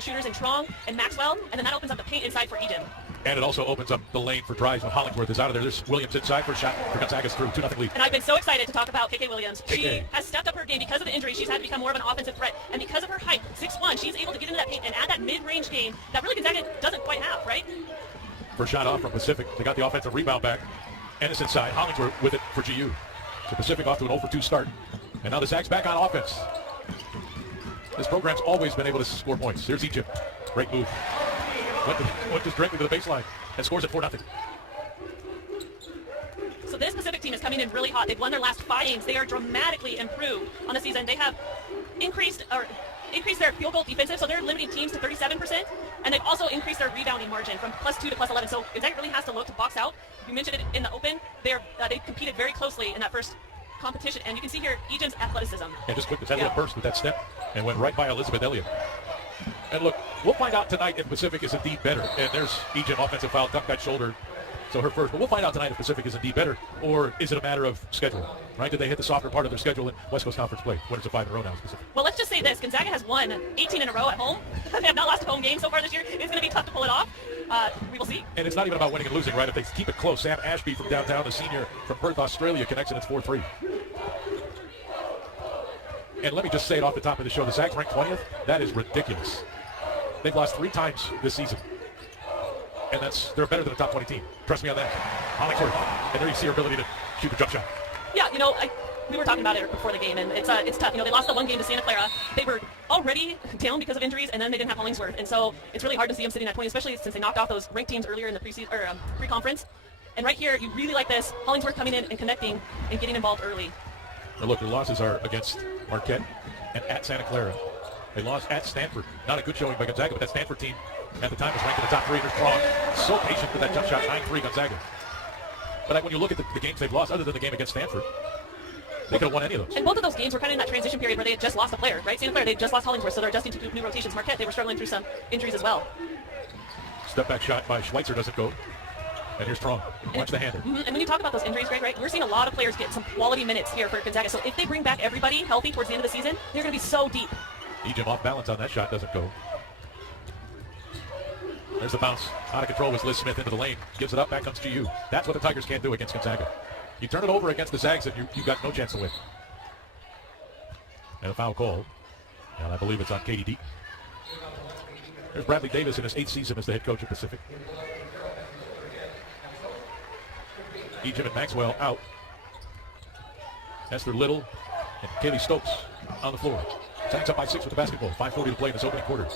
shooters in Trong and Maxwell, and then that opens up the paint inside for Egypt. And it also opens up the lane for drives when Hollingsworth is out of there. There's Williams inside for a shot for Gonzaga's through. 2-0 lead. And I've been so excited to talk about KK Williams. KK. She has stepped up her game because of the injury. She's had to become more of an offensive threat. And because of her height, 6'1", she's able to get into that paint and add that mid-range game that really Gonzaga doesn't quite have, right? First shot off from Pacific. They got the offensive rebound back. Ennis inside. Hollingsworth with it for GU. So Pacific off to an 0-for-2 start. And now the Zags back on offense. This program's always been able to score points. Here's Egypt. Great move. Went just directly to the baseline and scores at 4-0. So this Pacific team is coming in really hot. They've won their last 5 games. They are dramatically improved on the season. They have increased their field goal defensive, so they're limiting teams to 37%, and they've also increased their rebounding margin from +2 to +11. So Gonzaga really has to look to box out. You mentioned it in the open. They competed very closely in that first competition, and you can see here Egypt's athleticism. And just quick, Zetlia burst with that step and went right by Elizabeth Elliott. And look, we'll find out tonight if Pacific is indeed better. And there's Egypt offensive foul, duck that shoulder. So her first, but we'll find out tonight if Pacific is indeed better, or is it a matter of schedule, right? Did they hit the softer part of their schedule in West Coast Conference play? Winners of 5 in a row now, Pacific. Well, let's just say this. Gonzaga has won 18 in a row at home. They have not lost a home game so far this year. It's going to be tough to pull it off. We will see. And it's not even about winning and losing, right? If they keep it close, Sam Ashby from downtown, the senior from Perth, Australia, connects and it's 4-3. And let me just say it off the top of the show, the Zags ranked 20th. That is ridiculous. They've lost 3 times this season. And they're better than a top 20 team. Trust me on that. Hollingsworth. And there you see her ability to shoot the jump shot. Yeah, we were talking about it before the game, and it's tough. They lost the 1 game to Santa Clara. They were already down because of injuries, and then they didn't have Hollingsworth. And so it's really hard to see them sitting at 20, especially since they knocked off those ranked teams earlier in the pre-conference. And right here, you really like this. Hollingsworth coming in and connecting and getting involved early. Now look, their losses are against Marquette and at Santa Clara. They lost at Stanford. Not a good showing by Gonzaga, but that Stanford team at the time was ranked in the top 3. There's Prague. So patient with that jump shot, 9-3 Gonzaga. But when you look at the games they've lost, other than the game against Stanford, they could have won any of those. And both of those games were kind of in that transition period where they had just lost a player, right? Santa Clara, they just lost Hollingsworth, so they're adjusting to new rotations. Marquette, they were struggling through some injuries as well. Step back shot by Schweitzer doesn't go. And here's Strong. Watch the handle. And when you talk about those injuries, Greg, right, we're seeing a lot of players get some quality minutes here for Gonzaga. So if they bring back everybody healthy towards the end of the season, they're going to be so deep. Egypt off balance on that shot, doesn't go. There's the bounce. Out of control was Liz Smith into the lane. Gives it up, back comes GU. That's what the Tigers can't do against Gonzaga. You turn it over against the Zags and you got no chance to win. And a foul call. And I believe it's on Katie Deaton. There's Bradley Davis in his 8th season as the head coach of Pacific. Egypt and Maxwell out. Esther Little and Kaylee Stokes on the floor. Zags up by 6 with the basketball. 5:40 to play in this opening quarter.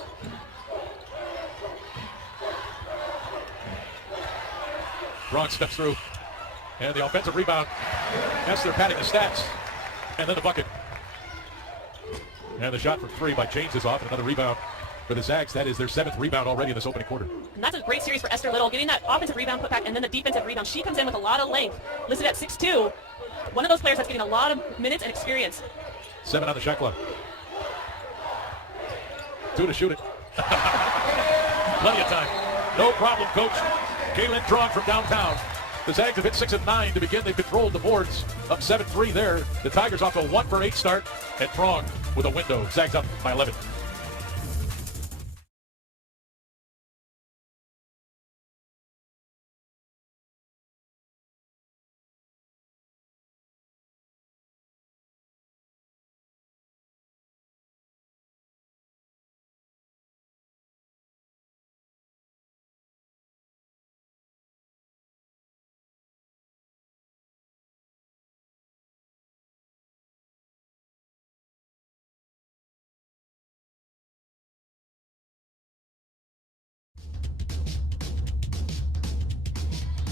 Braun steps through. And the offensive rebound. Esther padding the stats. And then the bucket. And the shot for 3 by James is off. And another rebound for the Zags. That is their 7th rebound already in this opening quarter. And that's a great series for Esther Little, getting that offensive rebound put back and then the defensive rebound. She comes in with a lot of length, listed at 6'2". One of those players that's getting a lot of minutes and experience. 7 on the shot clock. 2 to shoot it. Plenty of time. No problem, coach. Kaylin Trong from downtown. The Zags have hit 6 of 9 to begin. They've controlled the boards. Up 7-3 there. The Tigers off to a 1-for-8 start. And Trong with a window. Zags up by 11.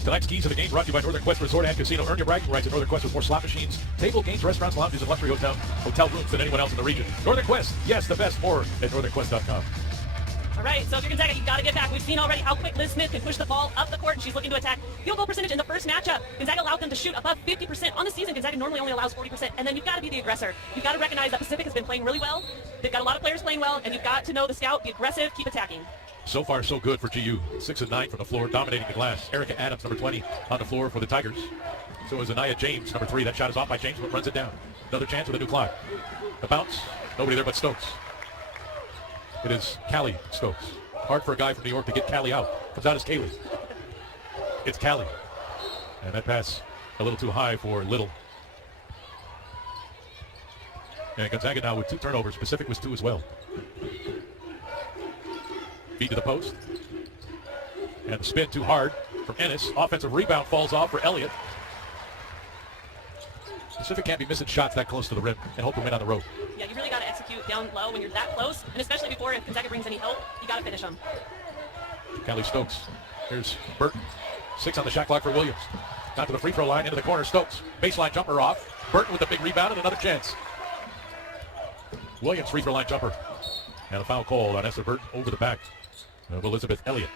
Tonight's keys to the game brought to you by Northern Quest Resort and Casino. Earn your bragging rights at Northern Quest with more slot machines, table games, restaurants, lounges, and luxury hotel rooms than anyone else in the region. Northern Quest, yes, the best. More at northernquest.com. All right, so if you're Gonzaga, you've got to get back. We've seen already how quick Liz Smith can push the ball up the court, and she's looking to attack. Field goal percentage in the first matchup, Gonzaga allowed them to shoot above 50%. On the season, Gonzaga normally only allows 40%, and then you've got to be the aggressor. You've got to recognize that Pacific has been playing really well. They've got a lot of players playing well, and you've got to know the scout, be aggressive, keep attacking. So far, so good for GU. 6 of 9 from the floor, dominating the glass. Erica Adams, number 20, on the floor for the Tigers. So is Anaya James, number 3. That shot is off by James, but runs it down. Another chance with a new clock. The bounce, nobody there but Stokes. It is Callie Stokes. Hard for a guy from New York to get Callie out. Comes out as Kaylee. It's Callie. And that pass a little too high for Little. And Gonzaga now with 2 turnovers. Pacific was 2 as well. Feed to the post. And the spin too hard from Ennis. Offensive rebound falls off for Elliott. Pacific can't be missing shots that close to the rim and hope to win on the road. Yeah, you really got to execute down low when you're that close, and especially before if Gonzaga brings any help, you got to finish them. Callie Stokes. Here's Burton. 6 on the shot clock for Williams. Down to the free throw line, into the corner. Stokes. Baseline jumper off. Burton with a big rebound and another chance. Williams free throw line jumper. And a foul called on Esther Burton over the back of Elizabeth Elliott.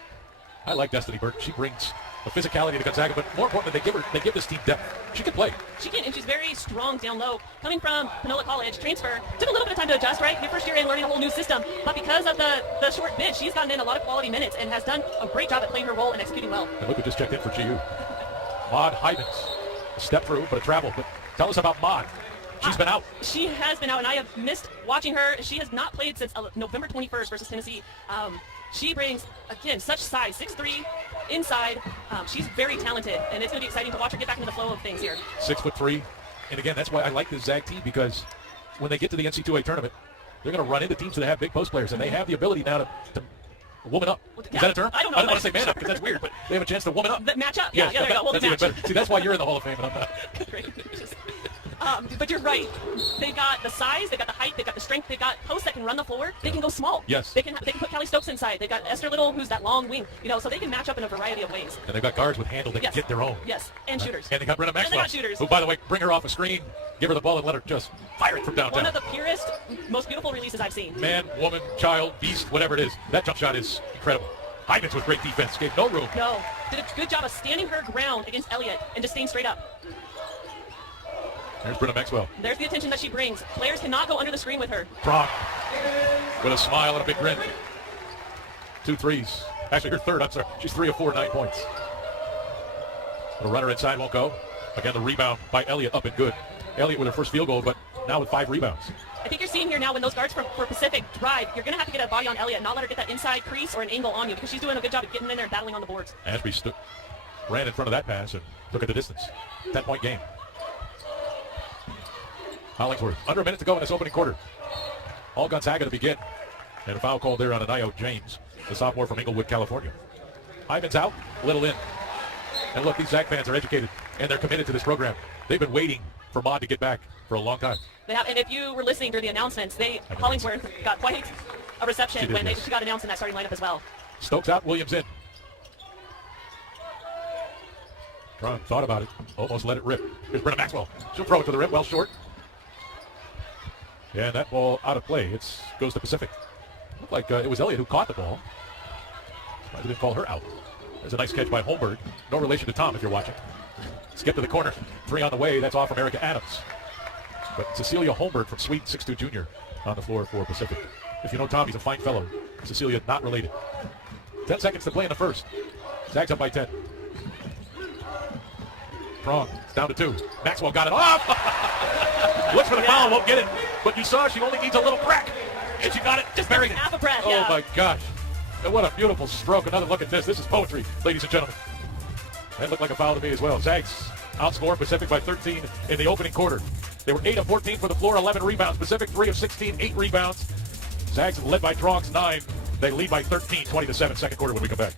I like Destiny Burton. She brings a physicality to Gonzaga, but more importantly, they give this team depth. She can play. She can, and she's very strong down low. Coming from Panola College, transfer, took a little bit of time to adjust, right? Your first year in learning a whole new system, but because of the short bid, she's gotten in a lot of quality minutes and has done a great job at playing her role and executing well. And look who just checked in for GU. Maud Hivens. A step through, but a travel. But tell us about Maud. She's been out. She has been out, and I have missed watching her. She has not played since November 21st versus Tennessee. She brings, again, such size, 6'3", inside. She's very talented, and it's going to be exciting to watch her get back into the flow of things here. 6'3", and again, that's why I like this Zag team, because when they get to the NC2A tournament, they're going to run into teams that have big post players, and they have the ability now to woman up. Is that a term? I don't know. I don't want to say man up because that's weird, but they have a chance to woman up. The match up? Yeah, there you go. Well, that's the even match. better. See, that's why you're in the Hall of Fame and I'm not. Great. But you're right. They've got the size, they've got the height, they've got the strength, they've got posts that can run the floor. They can go small. Yes. They can put Callie Stokes inside. They've got Esther Little, who's that long wing. So they can match up in a variety of ways. And they've got guards with handle that can get their own. Yes, and shooters. And they got Brenna Maxwell. And they got shooters. Who, by the way, bring her off a screen, give her the ball, and let her just fire it from downtown. One of the purest, most beautiful releases I've seen. Man, woman, child, beast, whatever it is. That jump shot is incredible. Hivens with great defense, gave no room. No, did a good job of standing her ground against Elliott and just staying straight up. There's Brenna Maxwell. There's the attention that she brings. Players cannot go under the screen with her. Prom with a smile and a big grin. 2 threes. Actually, her third, I'm sorry. She's 3 of 4, 9 points. The runner inside won't go. Again, the rebound by Elliott up and good. Elliott with her first field goal, but now with 5 rebounds. I think you're seeing here now when those guards for Pacific drive, you're going to have to get a body on Elliott, not let her get that inside crease or an angle on you because she's doing a good job of getting in there and battling on the boards. Ashby ran in front of that pass and took it the distance. 10-point game. Hollingsworth, under a minute to go in this opening quarter. All Gonzaga to begin. And a foul called there on Anayo James, the sophomore from Inglewood, California. Hyman's out, Little in. And look, these Zag fans are educated, and they're committed to this program. They've been waiting for Maud to get back for a long time. They have, and if you were listening during the announcements, Hollingsworth got quite a reception when she got announced in that starting lineup as well. Stokes out, Williams in. Tron thought about it, almost let it rip. Here's Brenna Maxwell. She'll throw it to the rim, well short. Yeah, and that ball out of play. It goes to Pacific. Looked like it was Elliott who caught the ball. I didn't call her out. There's a nice catch by Holmberg. No relation to Tom if you're watching. Skip to the corner. 3 on the way. That's off from Erica Adams. But Cecilia Holmberg from Sweden, 6'2" junior, on the floor for Pacific. If you know Tom, he's a fine fellow. Cecilia, not related. 10 seconds to play in the first. Zags up by 10. Prong. It's down to 2. Maxwell got it off. Looks for the foul, won't get it. But you saw she only needs a little crack. And she got it. Just buried half a breath, Oh my gosh. And what a beautiful stroke. Another look at this. This is poetry, ladies and gentlemen. That looked like a foul to me as well. Zags outscored Pacific by 13 in the opening quarter. They were 8 of 14 for the floor, 11 rebounds. Pacific 3 of 16, 8 rebounds. Zags led by Tronks 9. They lead by 13, 20-7, second quarter when we come back.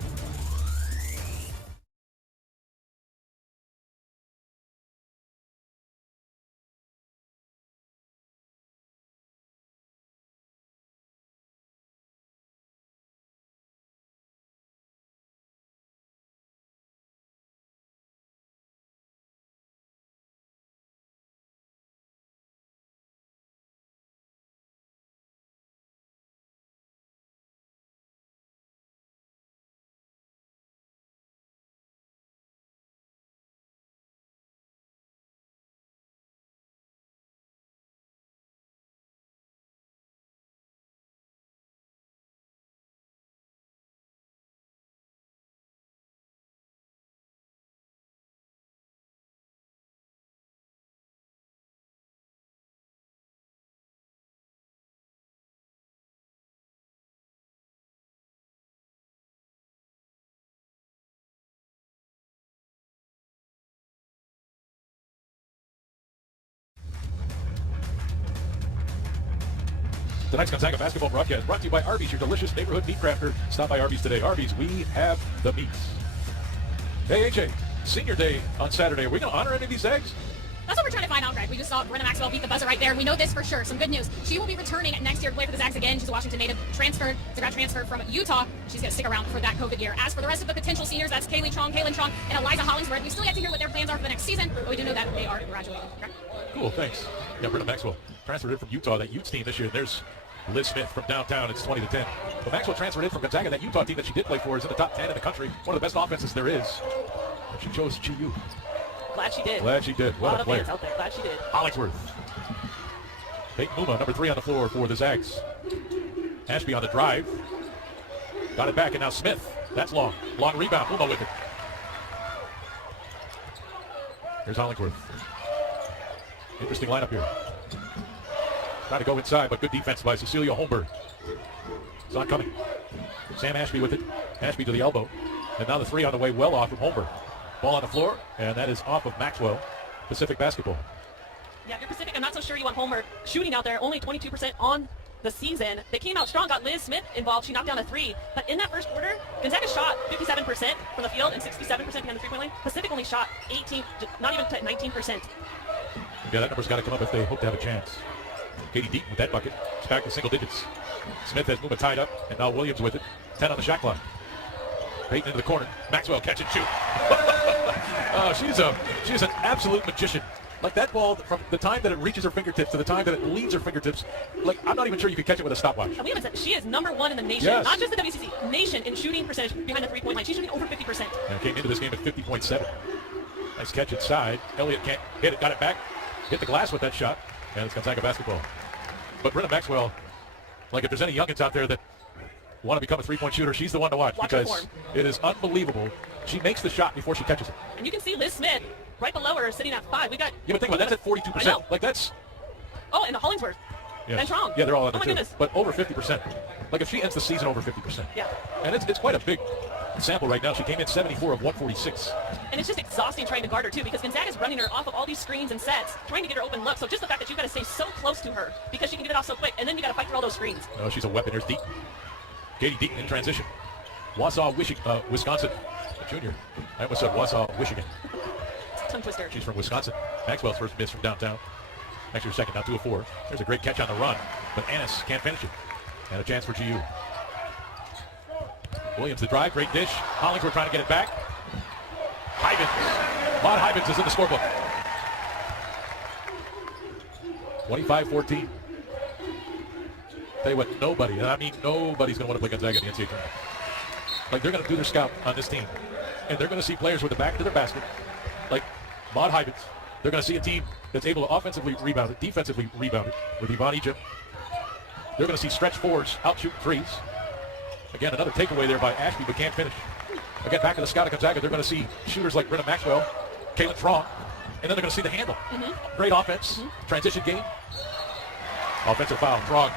Tonight's Gonzaga basketball broadcast brought to you by Arby's, your delicious neighborhood meat crafter. Stop by Arby's today. Arby's, we have the meats. Hey, AJ, senior day on Saturday. Are we going to honor any of these Zags? That's what we're trying to find out, Greg. We just saw Brenna Maxwell beat the buzzer right there. We know this for sure. Some good news. She will be returning next year to play for the Zags again. She's a Washington native, transferred from Utah. She's going to stick around for that COVID year. As for the rest of the potential seniors, that's Kaylin Chong, and Eliza Hollingsworth. We still yet to hear what their plans are for the next season, but we do know that they are graduating. Okay? Cool, thanks. Yeah, Brenna Maxwell transferred in from Utah, that Utes team this year. There's Liz Smith from downtown. It's 20-10. But Maxwell transferred in from Gonzaga. That Utah team that she did play for is in the top 10 in the country. One of the best offenses there is. And she chose GU. Glad she did. Glad she did. What a player. Fans out there. Glad she did. Hollingsworth. Peyton Muma, number 3 on the floor for the Zags. Ashby on the drive. Got it back, and now Smith. That's long. Long rebound. Muma with it. Here's Hollingsworth. Interesting lineup here. Trying to go inside, but good defense by Cecilia Holmberg. It's not coming. Sam Ashby with it. Ashby to the elbow. And now the 3 on the way, well off from Holmberg. Ball on the floor, and that is off of Maxwell. Pacific basketball. Yeah, you're Pacific. I'm not so sure you want Homer shooting out there. Only 22% on the season. They came out strong, got Liz Smith involved. She knocked down a 3. But in that first quarter, Gonzaga shot 57% from the field and 67% behind the three-point line. Pacific only shot 18, not even 19%. Yeah, that number's got to come up if they hope to have a chance. Katie Deaton with that bucket. It's back to single digits. Smith has Muma tied up, and now Williams with it. 10 on the shot clock. Peyton into the corner. Maxwell catch and shoot. She's an absolute magician. Like that ball, from the time that it reaches her fingertips to the time that it leaves her fingertips, like I'm not even sure you could catch it with a stopwatch. And we haven't said she is number 1 in the nation, yes. Not just the WCC, nation in shooting percentage behind the three-point line. She's shooting over 50%. And came into this game at 50.7. Nice catch inside. Elliott can't hit it, got it back. Hit the glass with that shot, and it's Gonzaga basketball. But Brenna Maxwell, like if there's any youngins out there that want to become a three-point shooter, she's the one to watch because it is unbelievable. She makes the shot before she catches it. And you can see Liz Smith right below her sitting at 5. We got. Yeah, but think about that. That's at 42%. Like that's. Oh, and the Hollingsworth. Yes. And Trong. Yeah, they're all at my goodness. But over 50%. Like if she ends the season over 50%. Yeah. And it's quite a big sample right now. She came in 74 of 146. And it's just exhausting trying to guard her too because Gonzaga's running her off of all these screens and sets, trying to get her open look. So just the fact that you've got to stay so close to her because she can get it off so quick, and then you got to fight through all those screens. Oh, she's a weapon. Here's Deaton. Katie Deaton in transition. Wausau, Wisconsin, junior. I almost said Wausau, Michigan. Tongue twister. She's from Wisconsin. Maxwell's first miss from downtown. Actually, her second, now 2 of 4. There's a great catch on the run, but Annis can't finish it. And a chance for GU. Williams the drive, great dish. Hollingsworth trying to get it back. Hivins. Maud Hivins is in the scorebook. 25-14. Tell you what, nobody's going to want to play Gonzaga in the NCAA tournament. Like, they're going to do their scout on this team, and they're going to see players with the back to their basket, like Maud Hivins. They're going to see a team that's able to offensively rebound it, defensively rebound it with Yvonne Egypt. They're going to see stretch 4s, out-shoot 3s. Again, another takeaway there by Ashby, but can't finish. Again, back to the scout of Gonzaga, they're going to see shooters like Brenna Maxwell, Kaylin Trong, and then they're going to see the handle. Great offense, transition game. Offensive foul, Trong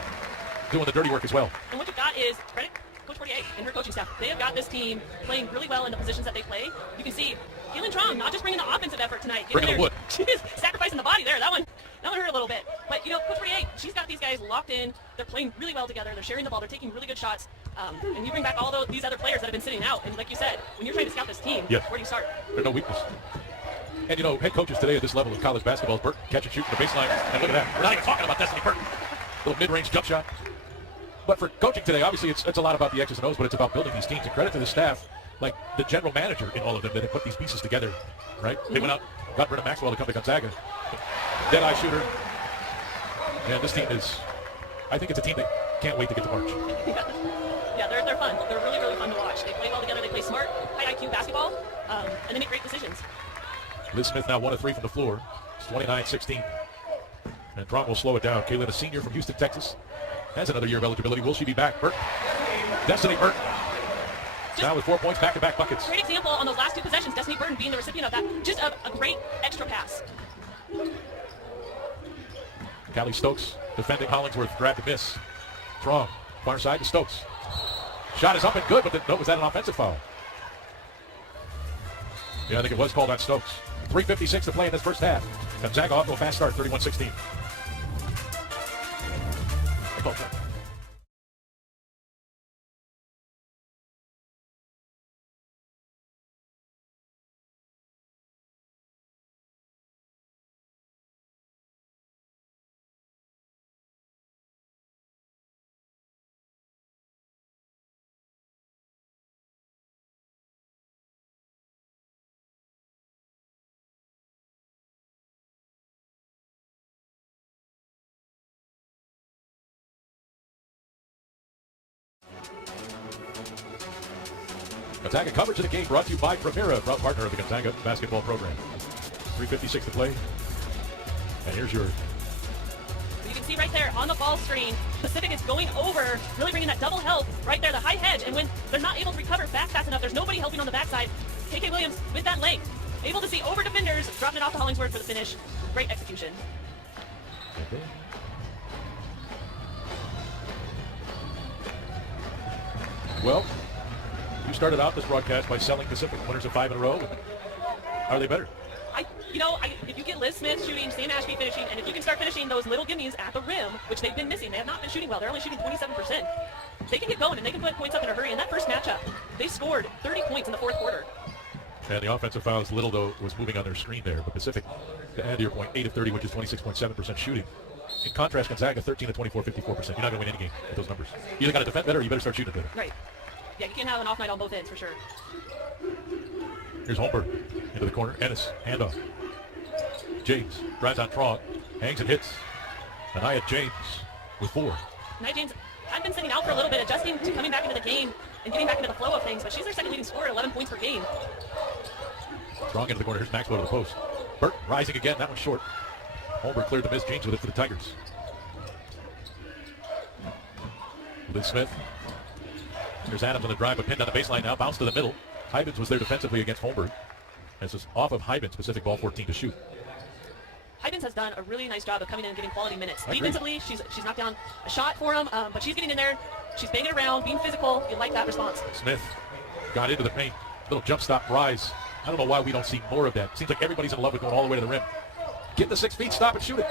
doing the dirty work as well. And what you've got is credit Coach 48 and her coaching staff. They have got this team playing really well in the positions that they play. You can see Kaylin Trong not just bringing the offensive effort tonight. Bringing the wood. She is sacrificing the body there. That one hurt a little bit. But, Coach 48, she's got these guys locked in. They're playing really well together. They're sharing the ball. They're taking really good shots. And you bring back all these other players that have been sitting out. And like you said, when you're trying to scout this team, yes. Where do you start? There's no weakness. And, head coaches today at this level of college basketball, Burton, catch and shoot from the baseline. And look at that. We're not even talking about Destiny Burton. Little mid-range jump shot. But for coaching today, obviously, it's a lot about the X's and O's, but it's about building these teams. And credit to the staff, like the general manager in all of them, that have put these pieces together, right? They went out, got Brenna Maxwell to come to Gonzaga. Dead-eye shooter. And this team I think it's a team that can't wait to get to March. Yeah, they're fun. They're really, really fun to watch. They play well together. They play smart, high IQ basketball, and they make great decisions. Liz Smith now 1 of 3 from the floor. It's 29-16. And Tron will slow it down. Kaylin, a senior from Houston, Texas, has another year of eligibility. Will she be back? Burton. Destiny Burton. Now with 4 points, back-to-back buckets. Great example on those last 2 possessions. Destiny Burton being the recipient of that. Just a great extra pass. Callie Stokes defending Hollingsworth. Grab the miss. Tron. Far side to Stokes. Shot is up and good, but was that an offensive foul? Yeah, I think it was called on Stokes. 3:56 to play in this first half. Gonzaga off to a fast start, 31-16. Gonzaga coverage of the game brought to you by Primera, proud partner of the Gonzaga basketball program. 3:56 to play. And here's your... You can see right there on the ball screen, Pacific is going over, really bringing that double help right there, the high hedge. And when they're not able to recover back fast enough, there's nobody helping on the backside. KK Williams with that length, able to see over defenders, dropping it off to Hollingsworth for the finish. Great execution. Okay. Well, you started out this broadcast by selling Pacific winners of 5 in a row. How are they better? If you get Liz Smith shooting, Sam Ashby finishing, and if you can start finishing those little gimmies at the rim, which they've been missing, they have not been shooting well. They're only shooting 27%. They can get going and they can put points up in a hurry. In that first matchup, they scored 30 points in the fourth quarter. And the offensive fouls, little though, was moving on their screen there. But Pacific, to add to your point, 8 of 30, which is 26.7% shooting. In contrast, Gonzaga, 13 of 24, 54%. You're not going to win any game with those numbers. You either got to defend better or you better start shooting better. Right. Yeah, you can't have an off night on both ends for sure. Here's Holmberg into the corner. Ennis, handoff. James drives on Trong, hangs and hits. Anaya James with 4. Nia James, I've been sitting out for a little bit, adjusting to coming back into the game and getting back into the flow of things, but she's their second leading scorer, 11 points per game. Strong into the corner. Here's Maxwell to the post. Burt rising again. That one's short. Holmberg cleared the miss. James with it for the Tigers. Liz Smith. There's Adams on the drive, but pinned on the baseline now. Bounce to the middle. Hybens was there defensively against Holmberg. This is off of Hybens. Pacific ball 14 to shoot. Hybens has done a really nice job of coming in and getting quality minutes. I agree. Defensively, she's knocked down a shot for him, but she's getting in there. She's banging around, being physical. You like that response. Smith got into the paint. Little jump stop rise. I don't know why we don't see more of that. Seems like everybody's in love with going all the way to the rim. Get the 6 feet, stop and shoot it.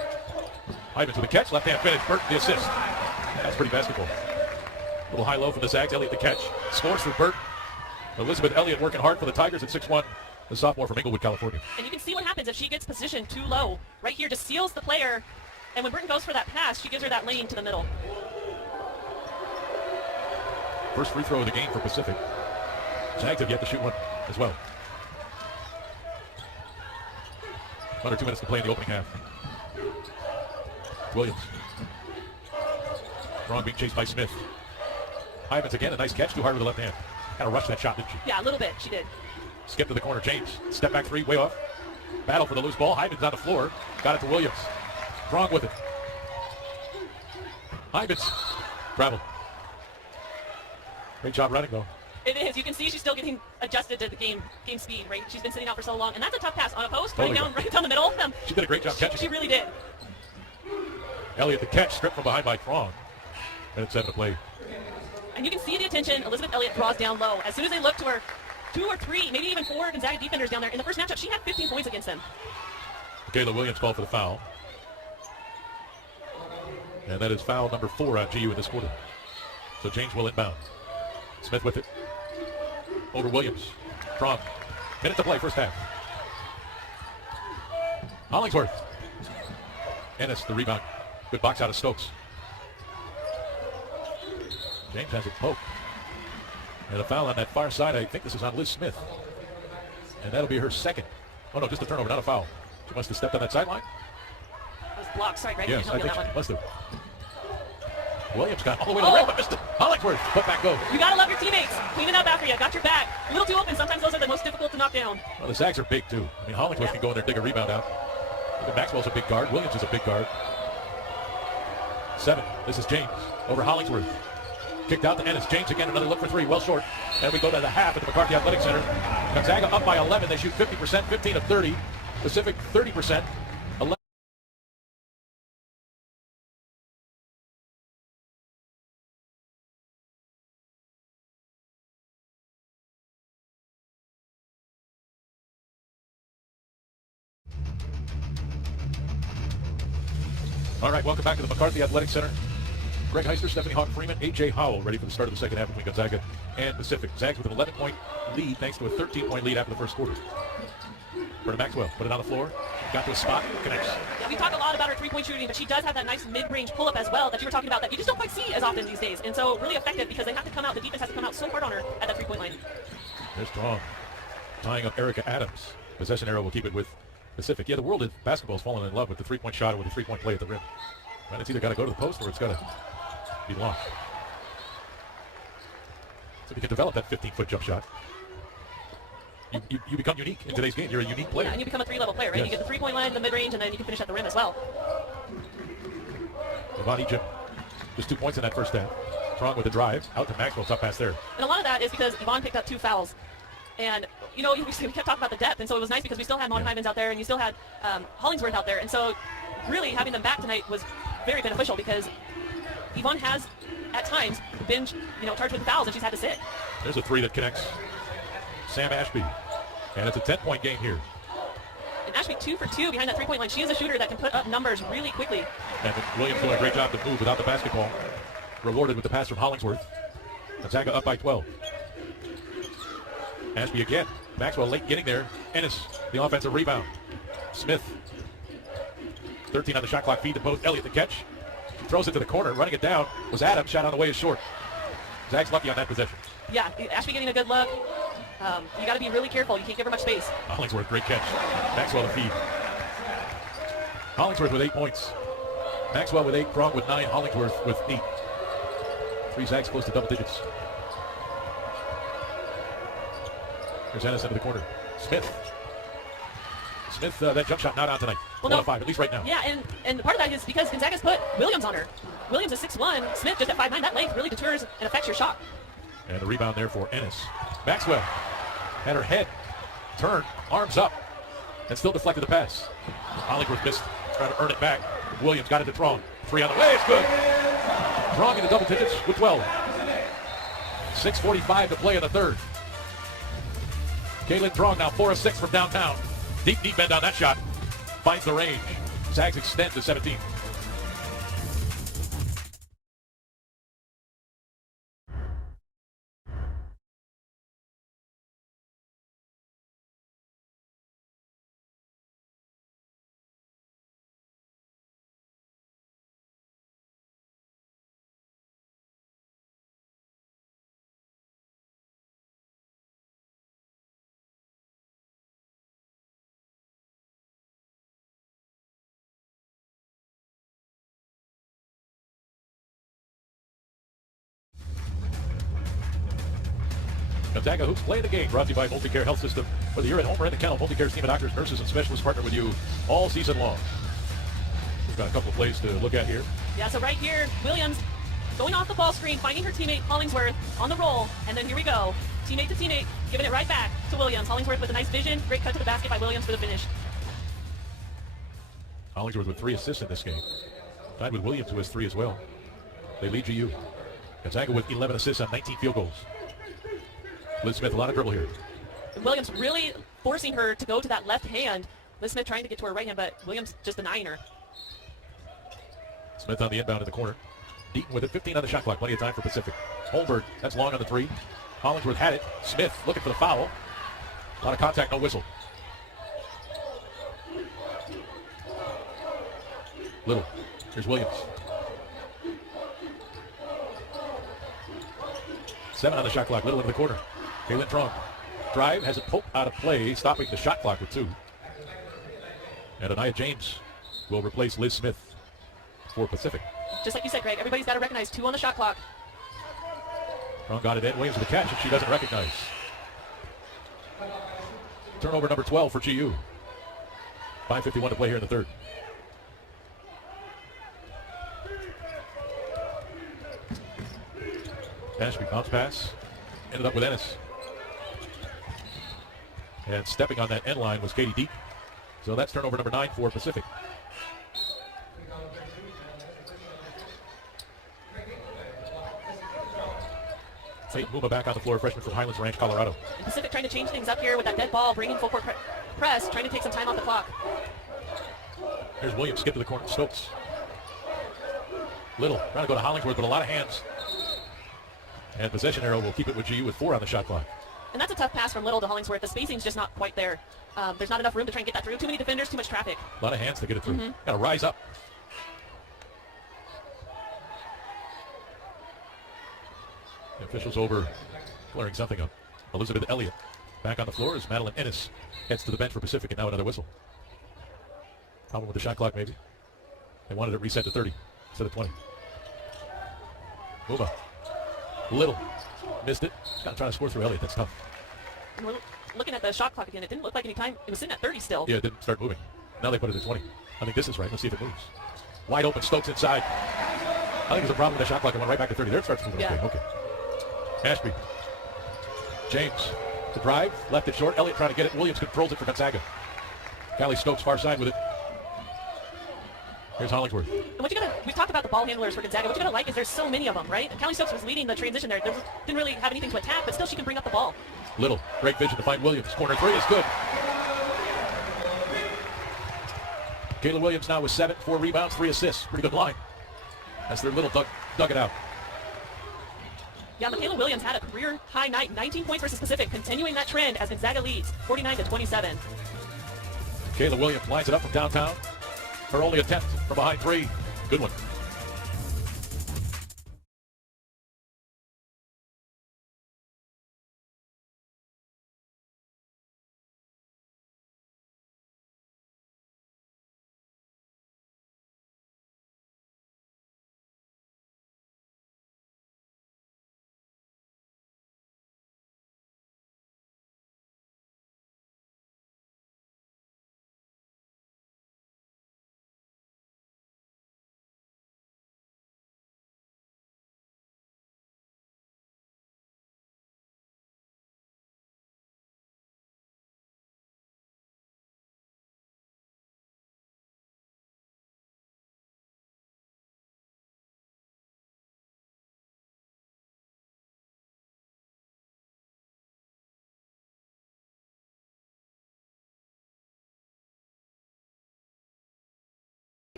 Hybens with a catch, left hand finish. Burt the assist. That's pretty basketball. Little high-low from the Zags. Elliott the catch. Scores for Burt. Elizabeth Elliott working hard for the Tigers at 6'1", the sophomore from Inglewood, California. And you can see what happens if she gets positioned too low. Right here, just seals the player. And when Burton goes for that pass, she gives her that lane to the middle. First free throw of the game for Pacific. Zags have yet to shoot one as well. Under 2 minutes to play in the opening half. Williams. Strong being chased by Smith. Hybens again, a nice catch, too hard with the left hand. Kind of rushed that shot, didn't she? Yeah, a little bit, she did. Skip to the corner, James. Step back 3, way off. Battle for the loose ball. Hybens on the floor. Got it to Williams. Strong with it. Hybens. Traveled. Great job running, though. It is. You can see she's still getting adjusted to the game speed, right? She's been sitting out for so long. And that's a tough pass on a post, Totally right down the middle. She did a great job catching. She really did. Elliott the catch, stripped from behind by Trong. Minute 7 to play. And you can see the attention Elizabeth Elliott draws down low. As soon as they look to her, 2 or 3, maybe even 4 Gonzaga defenders down there. In the first matchup, she had 15 points against them. Kayla Williams called for the foul. And that is foul number 4 on GU in this quarter. So James will inbound. Smith with it. Over Williams. Trong. Minute to play, first half. Hollingsworth. Ennis, the rebound. Good box out of Stokes. James has it poked. And a foul on that far side. I think this is on Liz Smith. And that'll be her second. Oh, no, just a turnover, not a foul. She must have stepped on that sideline. That was blocked, sorry, Greg. Yes, I Can't think help she you on must have. Williams got all the way to the rim, but missed it. Hollingsworth, put back go. that one. You gotta love your teammates. Cleaning up after you. Got your back. A little too open. Sometimes those are the most difficult to knock down. Well, the Zags are big, too. I mean, Hollingsworth can go in there and dig a rebound out. Even Maxwell's a big guard. Williams is a big guard. 7. This is James over Hollingsworth. Kicked out to Ennis. James again, another look for 3. Well short. And we go to the half at the McCarthy Athletic Center. Gonzaga up by 11. They shoot 50%, 15 of 30. Pacific 30%. 11. All right, welcome back to the McCarthy Athletic Center. Greg Heister, Stephanie Hawk-Freeman, A.J. Howell ready for the start of the second half between Gonzaga and Pacific. Zags with an 11-point lead thanks to a 13-point lead after the first quarter. Berta Maxwell put it on the floor, got to a spot, connects. Yeah, we talk a lot about her three-point shooting, but she does have that nice mid-range pull-up as well that you were talking about that you just don't quite see as often these days. And so really effective because they have to come out, the defense has to come out so hard on her at that three-point line. They're strong. Tying up Erica Adams. Possession arrow will keep it with Pacific. Yeah, the world of basketball has fallen in love with the three-point shot or with the three-point play at the rim. And it's either got to go to the post or it's got to be blocked. So if you can develop that 15-foot jump shot, You become unique in today's game. You're a unique player. Yeah, and you become a three-level player, right? Yes. You get the three-point line, the mid-range, and then you can finish at the rim as well. Yvonne Egypt, just 2 points in that first half. Strong with the drive. Out to Maxwell. Tough pass there. And a lot of that is because Yvonne picked up 2 fouls. And, you know, we kept talking about the depth, and so it was nice because we still had Monheimans out there, and you still had Hollingsworth out there. And so really having them back tonight was very beneficial because Yvonne has, at times, been, charged with fouls, and she's had to sit. There's a 3 that connects Sam Ashby. And it's a 10-point game here. And Ashby 2 for 2 behind that three-point line. She is a shooter that can put up numbers really quickly. And Williams doing a great job to move without the basketball. Rewarded with the pass from Hollingsworth. Gonzaga up by 12. Ashby again. Maxwell late getting there. Ennis, the offensive rebound. Smith. 13 on the shot clock. Feed to post. Elliott the catch. Throws it to the corner. Running it down was Adams. Shot on the way is short. Zag's lucky on that possession. Yeah, Ashby getting a good look. You got to be really careful. You can't give her much space. Hollingsworth, great catch. Maxwell the feed. Hollingsworth with 8 points. Maxwell with 8. Krong with 9. Hollingsworth with 8. 3 Zags close to double digits. Here's Ennis into the corner. Smith, that jump shot not out tonight. Well, 1 of 5, at least right now. Yeah, and part of that is because Gonzaga's put Williams on her. Williams is 6'1", Smith just at 5'9". That length really deters and affects your shot. And the rebound there for Ennis. Maxwell had her head turned, arms up, and still deflected the pass. Hollingsworth missed, trying to earn it back. Williams got it to Trong. 3 on the way, it's good. Trong in the double digits with 12. 6:45 to play in the third. Caitlin Trong now 4 of 6 from downtown. Deep bend on that shot. Finds the range. Zags extend to 17. Gonzaga Hoops play the game, brought to you by Multicare Health System. Whether you're at home or in the kennel, Multicare's team of doctors, nurses, and specialists partner with you all season long. We've got a couple of plays to look at here. Yeah, so right here, Williams going off the ball screen, finding her teammate Hollingsworth on the roll, and then here we go. Teammate to teammate, giving it right back to Williams. Hollingsworth with a nice vision, great cut to the basket by Williams for the finish. Hollingsworth with 3 assists in this game. Tied with Williams, who has 3 as well. They lead GU. Gonzaga with 11 assists on 19 field goals. Liz Smith, a lot of dribble here. Williams really forcing her to go to that left hand. Liz Smith trying to get to her right hand, but Williams just denying her. Smith on the inbound in the corner. Deaton with it, 15 on the shot clock, plenty of time for Pacific. Holmberg, that's long on the 3. Hollingsworth had it. Smith looking for the foul. A lot of contact, no whistle. Little, here's Williams. 7 on the shot clock, Little into the corner. Caitlin Trong. Drive, has it poked out of play, stopping the shot clock with 2. And Anaya James will replace Liz Smith for Pacific. Just like you said, Greg, everybody's got to recognize 2 on the shot clock. Trong got it in. Williams with the catch, and she doesn't recognize. Turnover number 12 for GU. 5:51 to play here in the third. Ashby bounce pass. Ended up with Ennis. And stepping on that end line was Katie Deep. So that's turnover number 9 for Pacific. St. Muma back on the floor, freshman from Highlands Ranch, Colorado. And Pacific trying to change things up here with that dead ball, bringing full court press, trying to take some time off the clock. Here's Williams, skip to the corner, Stokes. Little, trying to go to Hollingsworth, but a lot of hands. And possession arrow will keep it with GU with 4 on the shot clock. And that's a tough pass from Little to Hollingsworth. The spacing's just not quite there. There's not enough room to try and get that through. Too many defenders, too much traffic. A lot of hands to get it through. Got to rise up. The officials over clearing something up. Elizabeth Elliott back on the floor as Madeline Ennis heads to the bench for Pacific, and now another whistle. Problem with the shot clock, maybe. They wanted it reset to 30 instead of 20. Muma. Little. Missed it. Got to try to score through Elliott. That's tough. looking at the shot clock again, it didn't look like any time. It was sitting at 30 still. Yeah, it didn't start moving. Now they put it at 20. I think this is right. Let's see if it moves. Wide open, Stokes inside. I think there's a problem with the shot clock. It went right back to 30. There it starts moving. Yeah. Okay. Ashby. James. The drive. Left it short. Elliott trying to get it. Williams controls it for Gonzaga. Callie Stokes far side with it. Here's Hollingsworth. And we talked about the ball handlers for Gonzaga. What you're going to like is there's so many of them, right? Callie Stokes was leading the transition there. Didn't really have anything to attack, but still she can bring up the ball. Little. Great vision to find Williams. Corner three is good. Kayla Williams now with 7, 4 rebounds, 3 assists. Pretty good line. As their Little dug it out. Yeah, Michaela Williams had a career-high night, 19 points versus Pacific, continuing that trend as Gonzaga leads, 49-27. Kayla Williams lines it up from downtown. Her only attempt from behind 3. Good one.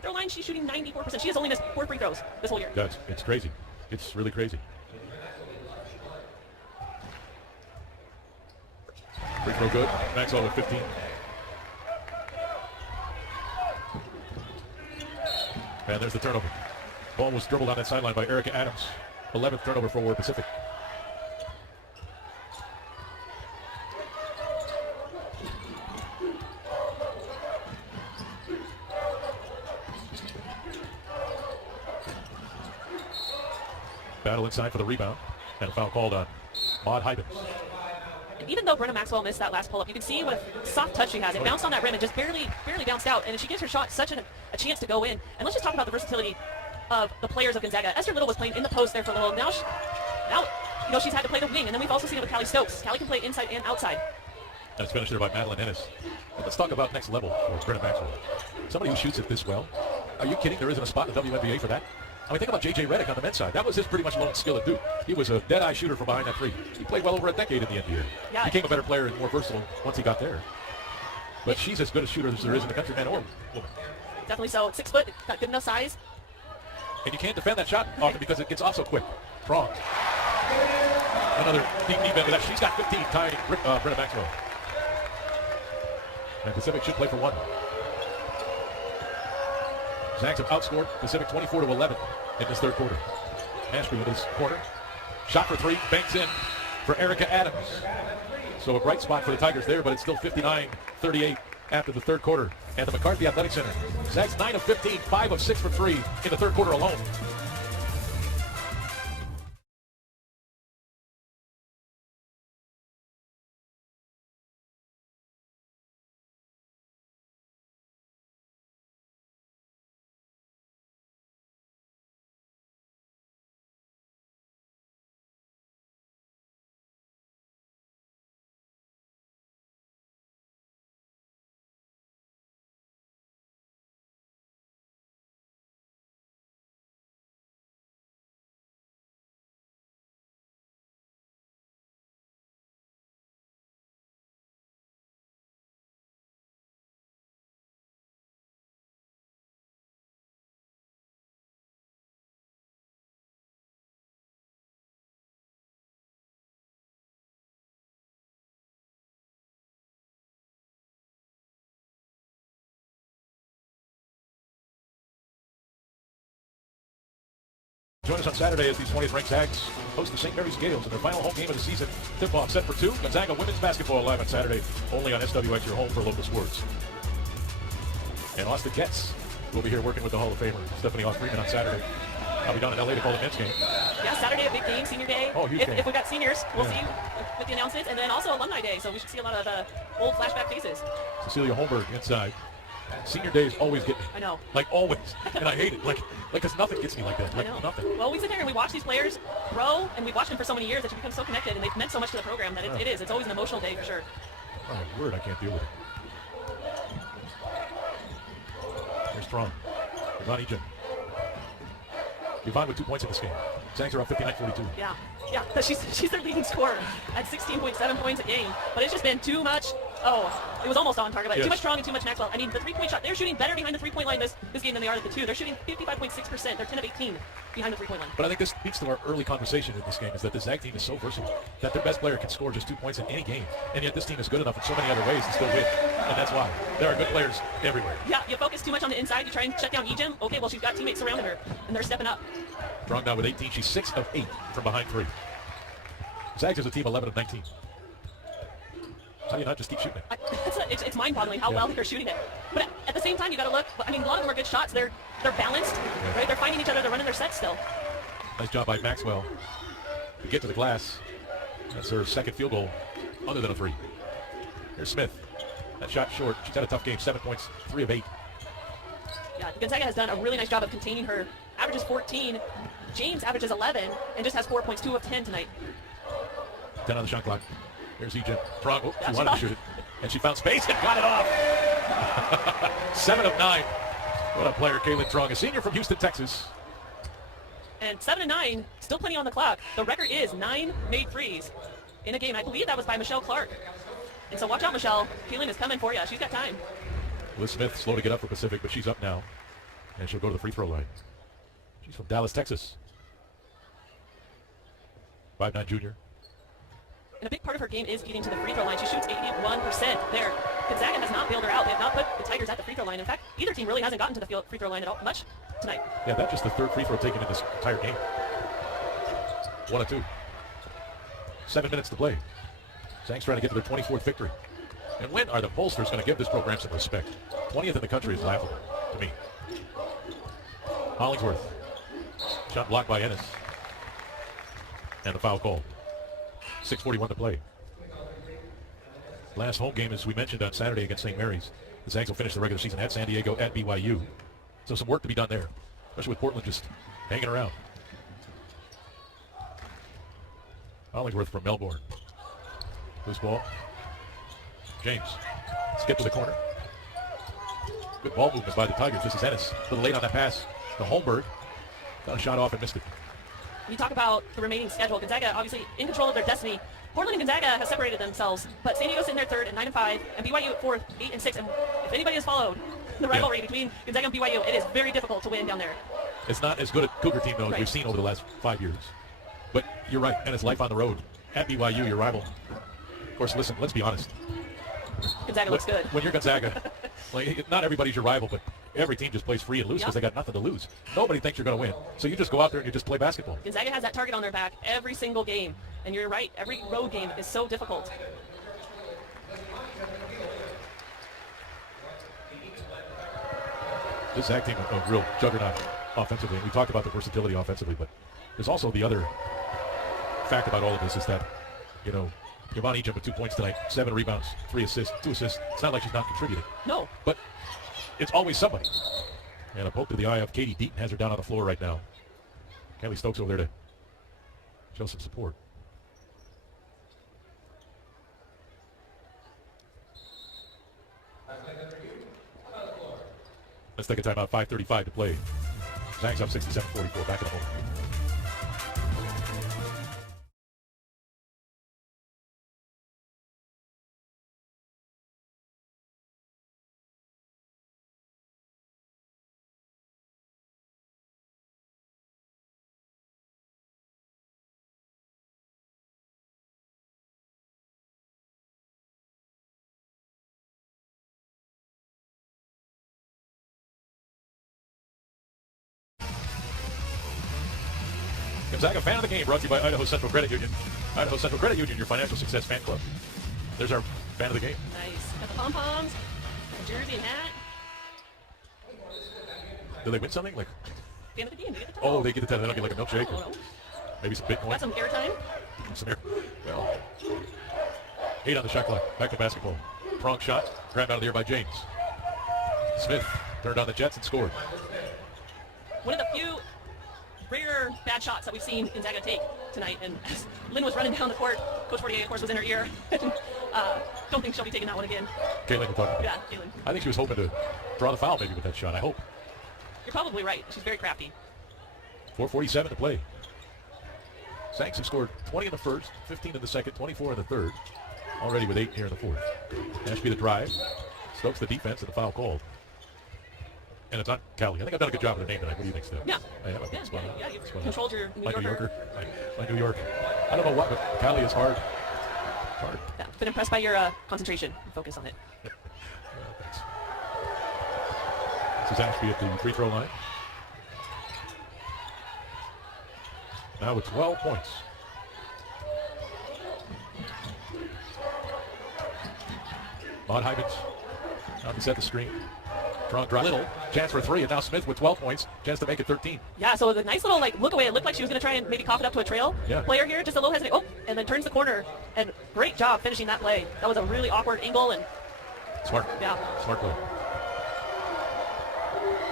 Throw line, she's shooting 94%. She has only missed 4 free throws this whole year. That's, it's crazy. It's really crazy. Free throw good. Maxwell with 15. And there's the turnover. Ball was dribbled on that sideline by Erica Adams. 11th turnover for Pacific. Battle inside for the rebound, and a foul called on Maud Hybens. And even though Brenna Maxwell missed that last pull-up, you can see what soft touch she has. It bounced on that rim and just barely bounced out. And she gives her shot such a chance to go in. And let's just talk about the versatility of the players of Gonzaga. Esther Little was playing in the post there for a little. Now she's had to play the wing. And then we've also seen it with Callie Stokes. Callie can play inside and outside. That's finished there by Madeline Ennis. But let's talk about next level for Brenna Maxwell. Somebody who shoots it this well. Are you kidding? There isn't a spot in the WNBA for that? I mean, think about J.J. Redick on the men's side. That was his pretty much lone skill at Duke. He was a dead-eye shooter from behind that 3. He played well over a decade in the NBA. Yeah. Became a better player and more versatile once he got there. But she's as good a shooter as there is in the country, man or woman. Definitely so. 6 foot, got good enough size. And you can't defend that shot often because it gets off so quick. Strong. Another deep bend to that. She's got 15 tying Brenna Maxwell. And Pacific should play for 1. Zags have outscored Pacific 24-11 in this third quarter. Ashby with his corner. Shot for 3, banks in for Erica Adams. So a bright spot for the Tigers there, but it's still 59-38 after the third quarter at the McCarthy Athletic Center. Zags 9 of 15, 5 of 6 for 3 in the third quarter alone. Join us on Saturday as these 20th ranked Zags host the St. Mary's Gales in their final home game of the season. Tip-off set for 2. Gonzaga women's basketball live on Saturday, only on SWX, your home for local sports. And Austin Getz will be here working with the Hall of Famer Stephanie Hoff-Freeman on Saturday. I'll be down in LA to call the men's game. Yeah, Saturday, a big game, senior day. Oh, huge game. If we got seniors, we'll see with the announcements. And then also alumni day, so we should see a lot of old flashback faces. Cecilia Holmberg inside. Senior days always get me. I know. Like always. And I hate it. Like, because nothing gets me like that. Like, I know. nothing. Well, we sit there and we watch these players grow, and we've watched them for so many years that you become so connected, and they've meant so much to the program that it is. It's always an emotional day for sure. Oh, my word, I can't deal with it. They're strong. Yvonne Ejim. Yvonne with 2 points in this game. Zags are up 59-42. Yeah, but she's their leading scorer at 16.7 points a game. But it's just been too much. Oh, it was almost on target, but yes. Too much Strong and too much Maxwell. I mean, the three-point shot, they're shooting better behind the three-point line this game than they are at the two. They're shooting 55.6%. They're 10 of 18 behind the three-point line. But I think this speaks to our early conversation in this game, is that the Zag team is so versatile that their best player can score just 2 points in any game. And yet this team is good enough in so many other ways to still win. And that's why. There are good players everywhere. Yeah, you focus too much on the inside. You try and shut down Ejim. Okay, well, she's got teammates surrounding her, and they're stepping up. Strong now with 18. She's 6 of 8 from behind three. Zags is a team 11 of 19. How do you not just keep shooting it? It's mind-boggling how well they're shooting it. But at the same time, you got to look. I mean, a lot of them are good shots. They're balanced, right? They're finding each other. They're running their sets still. Nice job by Maxwell to get to the glass. That's her second field goal, other than a three. Here's Smith. That shot short. She's had a tough game. 7 points, 3 of 8. Yeah, Gonzaga has done a really nice job of containing her. Averages 14. James averages 11 and just has 4 points, 2 of 10 tonight. 10 on the shot clock. Here's Ejim. Strong. Oh, she wanted to shoot it. And she found space and got it off. 7 of 9. What a player, Kaylin Strong, a senior from Houston, Texas. And 7 of 9, still plenty on the clock. The record is 9 made threes in a game. I believe that was by Michelle Clark. And so watch out, Michelle. Kaylin is coming for you. She's got time. Liz Smith, slow to get up for Pacific, but she's up now. And she'll go to the free throw line. She's from Dallas, Texas. 5'9" junior. And a big part of her game is getting to the free throw line. She shoots 81% there. Gonzaga has not bailed her out. They have not put the Tigers at the free throw line. In fact, either team really hasn't gotten to the free throw line at all much tonight. Yeah, that's just the third free throw taken in this entire game. 1 of 2. 7 minutes to play. Zags trying to get to their 24th victory. And when are the pollsters going to give this program some respect? 20th in the country is laughable to me. Hollingsworth. Shot blocked by Ennis. And the foul call. 6:41 to play. Last home game, as we mentioned, on Saturday against St. Mary's. The Zags will finish the regular season at San Diego, at BYU. So some work to be done there, especially with Portland just hanging around. Hollingsworth from Melbourne. Loose ball. James. Skip to the corner. Good ball movement by the Tigers. This is Ennis. A little late on that pass to Holmberg. Got a shot off and missed it. You talk about the remaining schedule. Gonzaga obviously in control of their destiny. Portland and Gonzaga have separated themselves, but San Diego's sitting there third at 9 and 5, and BYU at fourth, 8 and 6. And if anybody has followed the rivalry between Gonzaga and BYU, it is very difficult to win down there. It's not as good a Cougar team though as we've seen over the last 5 years. But you're right, and it's life on the road. At BYU, your rival. Of course, listen, let's be honest. Gonzaga looks good. When you're Gonzaga, like, not everybody's your rival, but every team just plays free and loose because they got nothing to lose. Nobody thinks you're going to win. So you just go out there and you just play basketball. Gonzaga has that target on their back every single game. And you're right, every road game is so difficult. This Zag team a real juggernaut offensively. And we talked about the versatility offensively, but there's also the other fact about all of this is that, you know, Yvonne Ejim with 2 points tonight, 7 rebounds, 3 assists, 2 assists. It's not like she's not contributing. No. But it's always somebody. And a poke to the eye of Katie Deaton has her down on the floor right now. Kelly Stokes over there to show some support. Let's take a timeout. 5:35 to play. Zags up 67-44. Back at home. Gonzaga fan of the game brought to you by Idaho Central Credit Union. Idaho Central Credit Union, your financial success fan club. There's our fan of the game. Nice. Got the pom-poms, jersey and hat. Did they win something? Like, Fan of the game. They get the 10. Oh, they get the 10. They don't get like a milkshake Oh, or well. maybe some Bitcoin. Got some airtime. Some air. Well, 8 on the shot clock. Back to basketball. Prong shot. Grabbed out of the air by James. Smith turned on the Jets and scored. One of the few rare bad shots that we've seen Gonzaga take tonight. And as Lynn was running down the court, Coach Fortier, of course, was in her ear. Don't think she'll be taking that one again. Caitlin, we're talking about. Yeah, Caitlin. I think she was hoping to draw the foul maybe with that shot. I hope. You're probably right. She's very crafty. 4:47 to play. Zags have scored 20 in the first, 15 in the second, 24 in the third. Already with 8 here in the fourth. Ashby the drive. Stokes the defense and the foul called. And it's not Callie. I think I've done a good job with the name tonight. What do you think, Steph? Yeah. I have. Yeah, you've controlled your New My New Yorker. Yorker. My New York. I don't know what, but Callie is hard. Hard. Yeah, been impressed by your concentration and focus on it. Thanks. This is Ashby at the free throw line. Now with 12 points. Maud Hybens out to set the screen. Strong drive. Little chance for 3, and now Smith with 12 points. Chance to make it 13. Yeah, so the nice little look away. It looked like she was going to try and maybe cough it up to a trail player here. Just a little hesitant. Oh, and then turns the corner. And great job finishing that play. That was a really awkward angle. And Smart. Yeah. Smart play.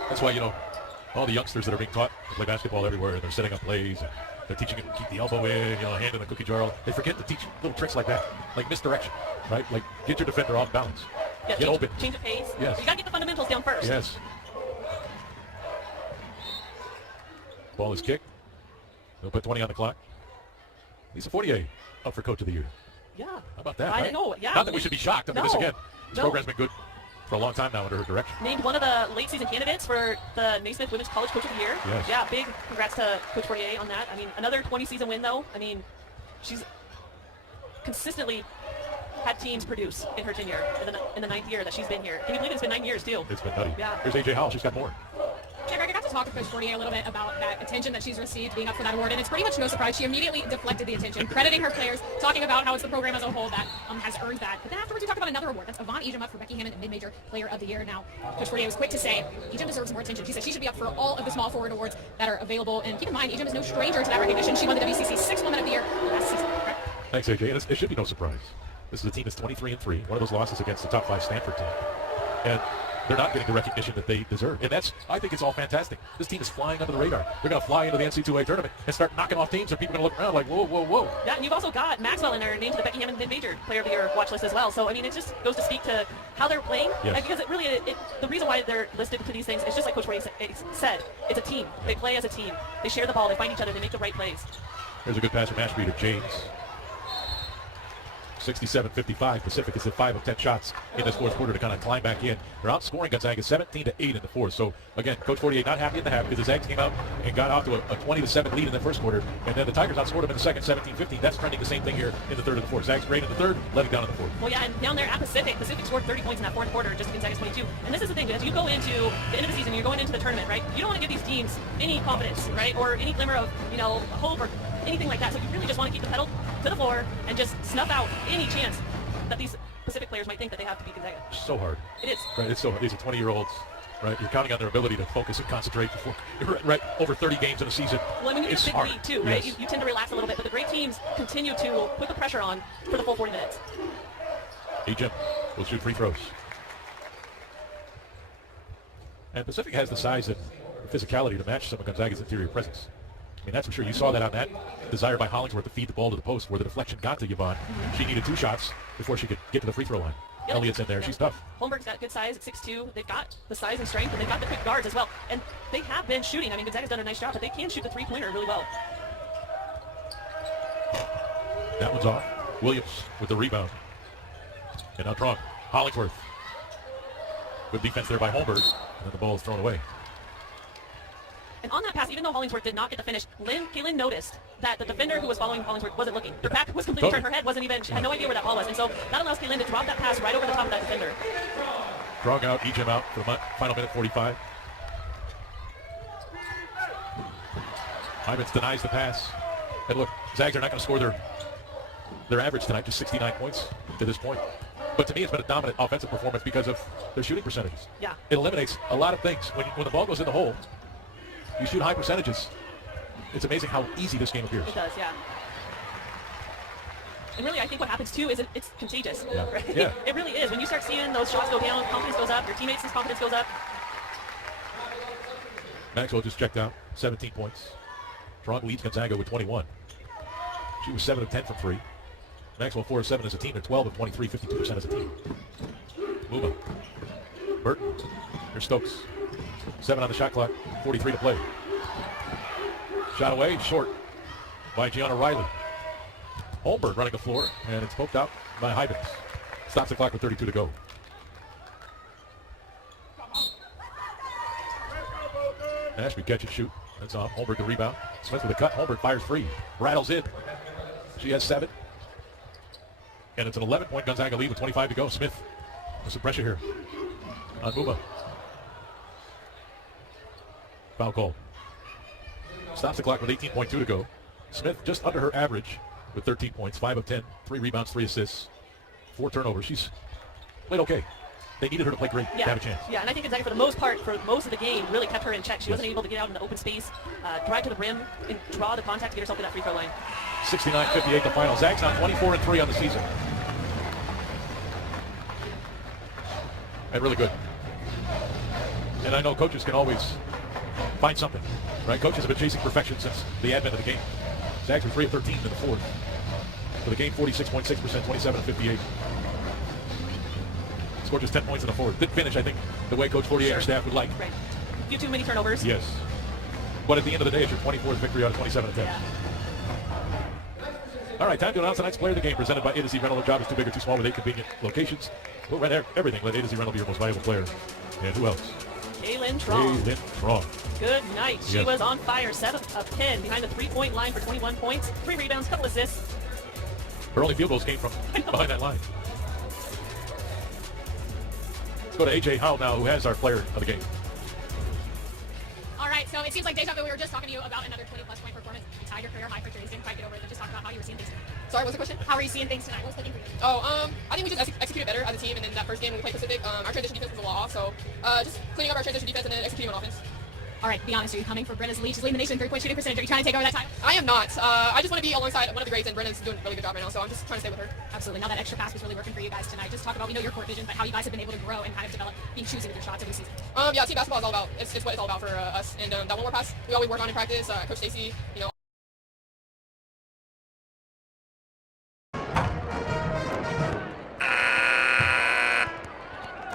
That's why, all the youngsters that are being taught to play basketball everywhere, and they're setting up plays, and they're teaching them to keep the elbow in, hand in the cookie jar. They forget to teach little tricks like that, like misdirection, right? Like get your defender off balance. yeah, Get open. Change of pace. Yes. You got to get the fundamentals down first. Yes. Ball is kicked. They'll put 20 on the clock. Lisa Fortier up for Coach of the Year. Yeah. How about that? I right? know. Yeah. Not that we should be shocked after this No. again. This No. program's been good for a long time now under her direction. Named one of the late season candidates for the Naismith Women's College Coach of the Year. Yes. Yeah, big congrats to Coach Fortier on that. I mean, another 20 season win though. I mean, she's consistently had teams produce in her tenure in the 9th year that she's been here. Can you believe it's been 9 years too? It's been nutty. Yeah. Here's AJ Howell. She's got more. Yeah, Greg, I got to talk with Coach Fortier a little bit about that attention that she's received being up for that award, and it's pretty much no surprise. She immediately deflected the attention, crediting her players, talking about how it's the program as a whole that has earned that. But then afterwards, we talked about another award. That's Yvonne Ejim up for Becky Hammond, Mid-Major Player of the Year. Now, Coach Fortier was quick to say Ejim deserves more attention. She said she should be up for all of the small forward awards that are available. And keep in mind, Ejim is no stranger to that recognition. She won the WCC 6th Woman of the Year last season. Correct? Thanks, AJ. And it should be no surprise. This is a team that's 23-3. One of those losses against the top 5 Stanford team. And they're not getting the recognition that they deserve. And I think it's all fantastic. This team is flying under the radar. They're going to fly into the NC2A tournament and start knocking off teams, and people are going to look around like, whoa, whoa, whoa. Yeah, and you've also got Maxwell in there named to the Becky Hammond Mid-Major Player of the Year watch list as well. So, I mean, it just goes to speak to how they're playing. Yes. Because the reason why they're listed to these things is just like Coach Fortier said. It's a team. They play as a team. They share the ball. They find each other. They make the right plays. Here's a good pass from Ashby to James. 67-55. Pacific is at 5 of 10 shots in this fourth quarter to kind of climb back in. They're outscoring Gonzaga 17-8 in the fourth. So again, Coach Fortier not happy at the half because the Zags came out and got off to a 20-7 lead in the first quarter, and then the Tigers outscored them in the second 17-15. That's trending the same thing here in the third and the fourth. Zags great in the third, letting down in the fourth. Well, yeah, and down there at Pacific scored 30 points in that fourth quarter, just Gonzaga's 22. And this is the thing, as you go into the end of the season, you're going into the tournament, right? You don't want to give these teams any confidence, right, or any glimmer of hope or anything like that. So you really just want to keep the pedal to the floor and just snuff out any chance that these Pacific players might think that they have to beat Gonzaga. So hard. It is. Right, it's so hard. These are 20-year-olds, right? You're counting on their ability to focus and concentrate before, right, over 30 games in a season. Well, I mean, it's a big lead too, right? Yes. You tend to relax a little bit, but the great teams continue to put the pressure on for the full 40 minutes. Ejim will shoot free throws. And Pacific has the size and physicality to match some of Gonzaga's interior presence. I mean, that's for sure. You saw that on that desire by Hollingsworth to feed the ball to the post where the deflection got to Yvonne. She needed 2 shots before she could get to the free throw line. Yeah, Elliott's in there. yeah. She's tough. Holmberg's got good size at 6'2". They've got the size and strength, and they've got the quick guards as well. And they have been shooting. I mean, Gonzaga's done a nice job, but they can shoot the three-pointer really well. That one's off. Williams with the rebound. And now Trong. Hollingsworth. Good defense there by Holmberg. And then the ball is thrown away. And on that pass, even though Hollingsworth did not get the finish, Kaylin noticed that the defender who was following Hollingsworth wasn't looking. Her back was completely turned. Her head wasn't even, she had no idea where that ball was. And so that allows Kaylin to drop that pass right over the top of that defender. Trong out, Ejim out for the final minute 45. Ivins denies the pass. And look, Zags are not going to score their average tonight, just 69 points to this point. But to me, it's been a dominant offensive performance because of their shooting percentages. Yeah. It eliminates a lot of things. When the ball goes in the hole, You shoot high percentages. It's amazing how easy this game appears. It does, yeah. And really, I think what happens too is it's contagious. Yeah. Right? Yeah. It really is. When you start seeing those shots go down, confidence goes up. Your teammates' confidence goes up. Maxwell just checked out, 17 points. Toronto leads Gonzaga with 21. She was 7 of 10 from 3. Maxwell 4 of 7 as a team. They're 12 of 23, 52% as a team. Muma. Burton. Here's Stokes. 7 on the shot clock, 43 to play. Shot away, short by Gianna Riley. Holmberg running the floor, and it's poked out by Hybens. Stops the clock with 32 to go. Ashby catch and shoot. That's off. Holmberg the rebound. Smith with a cut. Holmberg fires free. Rattles in. She has 7. And it's an 11-point Gonzaga lead with 25 to go. Smith with some pressure here on Muma. Foul call. Stops the clock with 18.2 to go. Smith just under her average with 13 points, 5 of 10, 3 rebounds, 3 assists, 4 turnovers. She's played okay. They needed her to play great to have a chance. Yeah, and I think Gonzaga, for the most part, for most of the game, really kept her in check. She wasn't able to get out in the open space, drive to the rim, and draw the contact to get herself to that free throw line. 69-58 the final. Zags now 24-3 on the season. And really good. And I know coaches can always find something, right? Coaches have been chasing perfection since the advent of the game. Zags were 3 of 13 in the fourth. For the game, 46.6%, 27-58. Scored just 10 points in the fourth. Didn't finish, I think, the way Coach Fortier and her staff would like. Right. A few too many turnovers. Yes. But at the end of the day, it's your 24th victory out of 27 attempts. Yeah. All right, time to announce tonight's player of the game, presented by A to Z Rental. No job is too big or too small with 8 convenient locations. We'll rent everything. Let A to Z Rental be your most valuable player. And who else? Kaylin Trong. Kaylin Trong. Good night. She Yes. was on fire. 7 of 10 behind the three-point line for 21 points, 3 rebounds, couple assists. Her only field goals came from behind that line. Let's go to AJ Howell now, who has our player of the game. All right, so it seems like deja vu. We were just talking to you about another 20-plus point performance. You tied your career high for threes. Didn't quite get over it, but just talk about how you were seeing things tonight. Sorry, what's the question? How are you seeing things tonight? What's clicking for you? I think we just executed better as a team, and then that first game when we played Pacific, our transition defense was a little off, so just cleaning up our transition defense and then executing on offense. All right, be honest. Are you coming for Brenna's lead? She's leading the nation in three-point shooting percentage. Are you trying to take over that title? I am not. I just want to be alongside one of the greats, and Brenna's doing a really good job right now, so I'm just trying to stay with her. Absolutely. Now that extra pass was really working for you guys tonight. Just talk about, we know your court vision, but how you guys have been able to grow and kind of develop being choosy with your shots over the season. Yeah, team basketball is all about, it's what it's all about for us, and that one more pass, we always work on in practice. Coach Stacy,